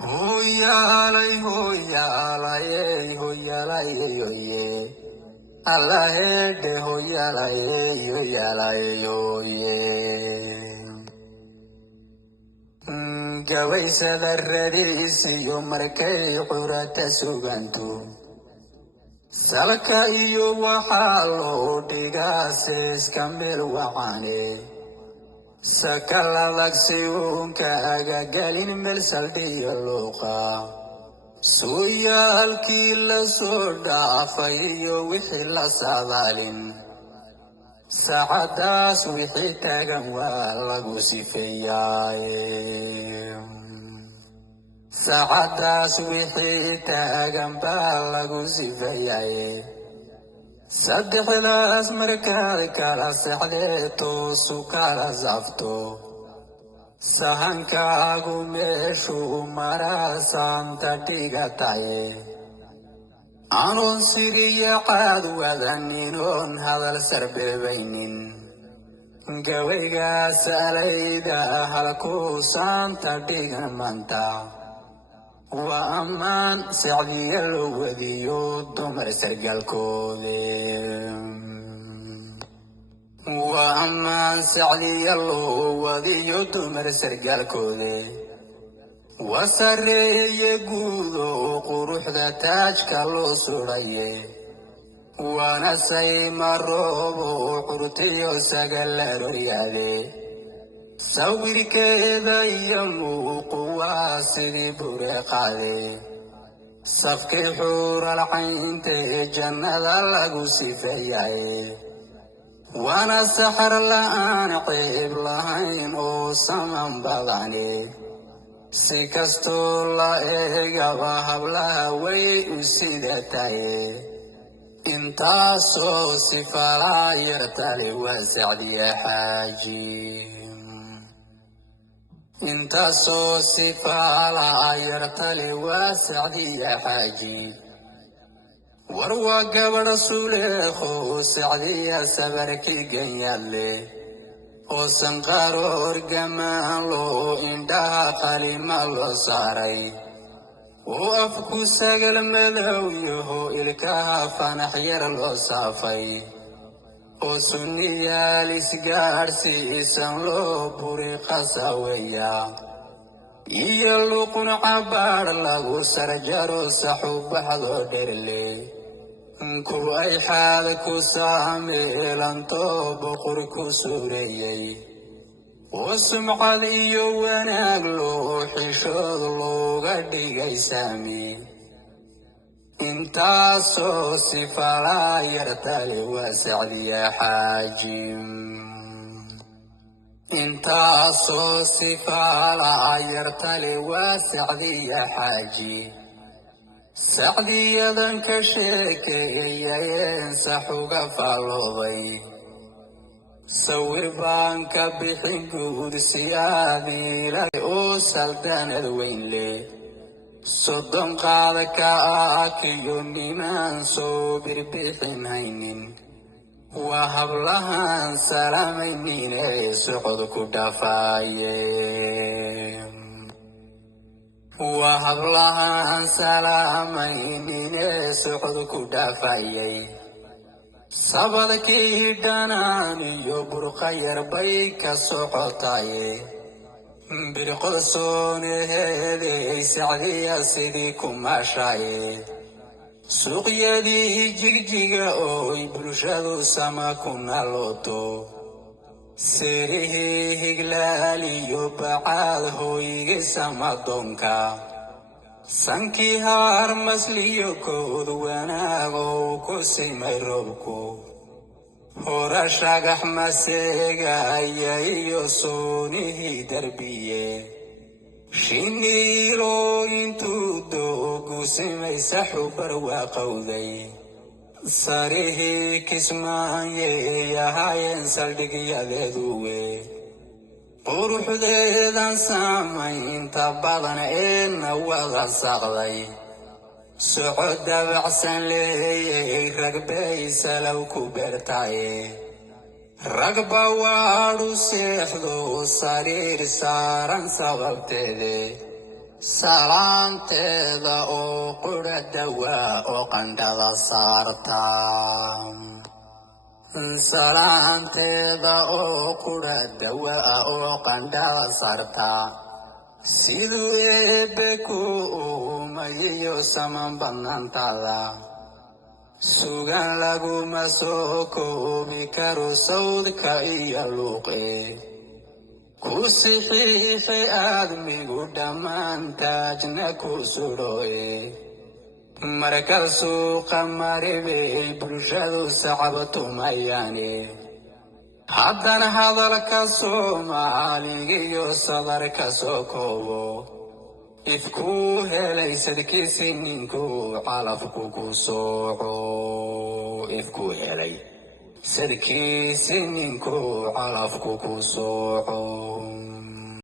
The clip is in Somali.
Hoyalay, hoyalay, hoyalay, hoye. Alahede hoyalay, hoyalay, hoye. Gawaysada radiisiyo markay qurata suganto. Salka iyo waxaa loo dhigaa seeska meel wacane. Sakaladag siwunkaaga galin meel saldhiya luuqa. Suyaalkii la soo dhaafay iyo wixii la saadaalin. Saacadaas wixii taagan waa lagu sifeeyaaye. Saacadaas wixii taagan baa lagu sifeeyaaye. Saddexdaas markaad kala sexdeeto sukala safto. Sahankaagu meeshuu marasaanta dhigataye. Anoon siriya qaad wadanin oon hadal sarbeebaynin. Gawaygaas alayda halkuu saanta dhigan maanta. Waa ammaan sacdiya loo wadiyo dumar sargaalkoode. Waa ammaan sacdiya loo wadiyo dumar sargaalkoode. Waa sareeye guud oo quruxda taajka loo suraye. Waana sayma roob oo curtiyo sagal arooryaade. Sawirkeeda iyo muuqu waa sidii bureeqaade. Safkii xuural caynta jannada lagu sifeeyaye. Waana saxar la'aan ceeb lahayn oo saman badane. Si kastoo la eegaba hablaha way u sidataye. Intaasoo sifalaa yartale waa Sacdiya Xaaji. Intaasoo sifalaa yartale waa Sacdiya Xaaji. War waa gabadha suleekho Sacdiya sabarkii ganyaadle. Oo sanqaaro orgamaan loo indhaha qalima loo saaray. Oo afku sagal madow yaho ilkaha fanax yar loo saafay. Oo sunniyaal isgaadhsiisan loo buri qasaweya. Iyo luqun cabaadh lagu sarjaro saxubaxdo dherle. Ku ay xaad ku saameelanto boqor ku suureeyey. Oo sumcad iyo wanaag loo xishood looga dhigay saami. Intaasoo sifalaa yartale waa Sacdiya Xaaji. Intaasoo sifalaa yartale waa Sacdiya Xaaji. Sacdiyadan ka sheekeeyeen saxuga faaloobay. Sawir baan ka bixin guud si aadiilay oo saldanad weyn leh. Soddon qaada ka akiyo ninaan soo birbixin haynin. Waa hablahan salaamaynin ee socod ku dhafaaye. Waa hablahan salaamaynin ee socod ku dhafayay. Sabadkii dhanaan iyo burqa yar bay ka socotaye. Birqolsooneheeday Sacdiya sidii ku maashaye. Suuqyadii jigjiga ooy bulshadu sama ku nalooto. Sirihii higlaal iyo bacaad hooygii samadoonka. Sankii haar masliyo kood wanaag oo ku simay roobku. Hora shagax maseegaya iyo soonihii darbiye. Shiniilo intuu doogu simay saxubar waa qawday. Sarihii kismaanyey ahaayeen saldhigyadeeduwe. Quruxdeedan saamaynta badan eena wada saqday. Socod dabacsan leeyay rag bay salow ku beertaye. Ragba waadu seexdo sariir saaran sababteede. salaanteeda oo qura dawaa oo qandhada saarta salaanteeda oo qura dawaa oo qandhada saarta siduu eebbe ku uumayiyo saman bannaantaada sugan laguma soo koobi karo sawdka iyo luuqe ku sixiifay aadmigu dhammaan taajna ku sudhoe markaasuu qamaribey bulshadu sacabtumayaane haddana hadalka soomaaligiyo sadarka soo koobo ifkuu helay sadkiisi ninkuu calafku ku sooco ifkuu helay sadkiisi ninkuu calafku ku sooco